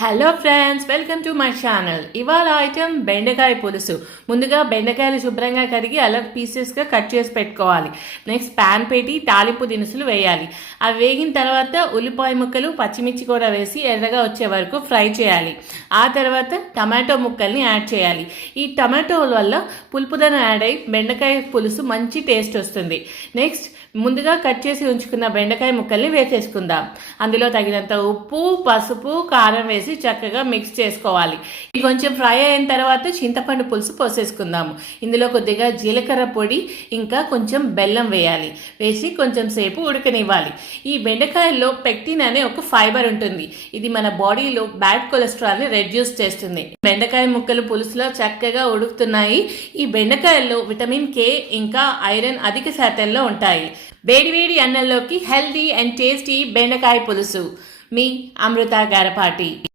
Hello friends, welcome to my channel. ఇవాళ item బెండకాయ పులుసు. ముందుగా బెండకాయలు శుభ్రంగా కడిగి అలా పీసెస్గా కట్ చేసి పెట్టుకోవాలి. నెక్స్ట్ ప్యాన్ పెట్టి తాలింపు దినుసులు వేయాలి. అవి వేగిన తర్వాత ఉల్లిపాయ ముక్కలు, పచ్చిమిర్చి కూడా వేసి ఎర్రగా వచ్చే వరకు ఫ్రై చేయాలి. ఆ తర్వాత టమాటో ముక్కల్ని యాడ్ చేయాలి. ఈ టమాటోల వల్ల పులుపుదనం యాడ్ అయ్యి బెండకాయ పులుసు మంచి టేస్ట్ వస్తుంది. నెక్స్ట్ ముందుగా కట్ చేసి ఉంచుకున్న బెండకాయ ముక్కల్ని వేసేసుకుందాం. అందులో తగినంత ఉప్పు, పసుపు, కారం వేసి చక్కగా మిక్స్ చేసుకోవాలి. ఇది కొంచెం ఫ్రై అయిన తర్వాత చింతపండు పులుసు పోసేసుకుందాము. ఇందులో కొద్దిగా జీలకర్ర పొడి, ఇంకా కొంచెం బెల్లం వేయాలి. వేసి కొంచెం సేపు ఉడకనివ్వాలి. ఈ బెండకాయల్లో పెక్టిన్ అనే ఒక ఫైబర్ ఉంటుంది. ఇది మన బాడీలో బ్యాడ్ కొలెస్ట్రాల్ని రెడ్యూస్ చేస్తుంది. బెండకాయ ముక్కలు పులుసులో చక్కగా ఉడుకుతున్నాయి. ఈ బెండకాయల్లో విటమిన్ కే ఇంకా ఐరన్ అధిక శాతంలో ఉంటాయి. వేడివేడి అన్నంలోకి హెల్దీ అండ్ టేస్టీ బెండకాయ పులుసు. మీ అమృత గారపాటి.